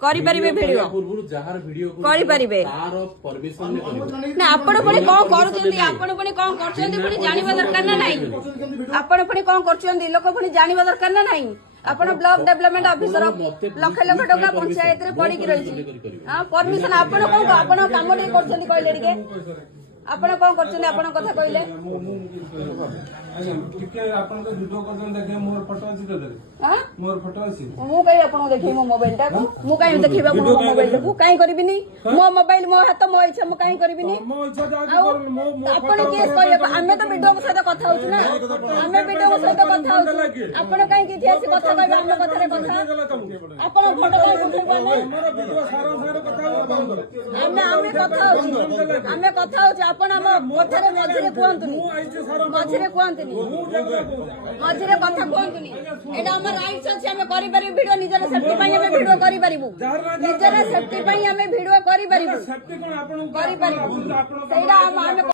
करिपारिबे video करिपारिबे ना आपण पुणी कौन करूछंती आपण पुणी कौन करछंती पुणी जानिबा दरकार ना नाही आपण पुणी कौन करछंती लोक पुणी जानिबा दरकार ना नाही आपण ब्लॉक डेवलपमेंट ऑफिसर लक्ष लक्ष टका पंचायत रे पड़ी की रही हां परमिशन आपण कौन आपण काम रे करछंती कहले टिके आपण कौन करछंती आपण कथा कहले टिके आपण तो वीडियो करछन देखे मोर फोटो अछि तो हां मोर फोटो अछि मु कई आपण देखि मो मोबाइल टा मु कई देखिबा मो मोबाइल को कई करबिनी मो मोबाइल मो हाथ मो इच्छा मु कई करबिनी मो इच्छा जा आपण केस करिया हमें तो वीडियो सहित कथा होछु ना हमें वीडियो सहित कथा होछु आपण कई कि ऐसी कथा कहबा हम कथा रे कथा आपण फोटो कई उठेबाने मोर वीडियो सारा सारा कथा हमें कथा होछु हमें कथा होछु आपण हम मोथरे मझिरे कहंतुनी मझिरे कहंतुनी मझिरे कथा कहंतुनी एटा हमर राइट्स अछि हमें करि पारि वीडियो निजर सेफ्टी पई हमें वीडियो करि परिबु निजर सेफ्टी पई हमें वीडियो करि परिबु सेफ्टी कोन आपण करि परिबु सेटा हम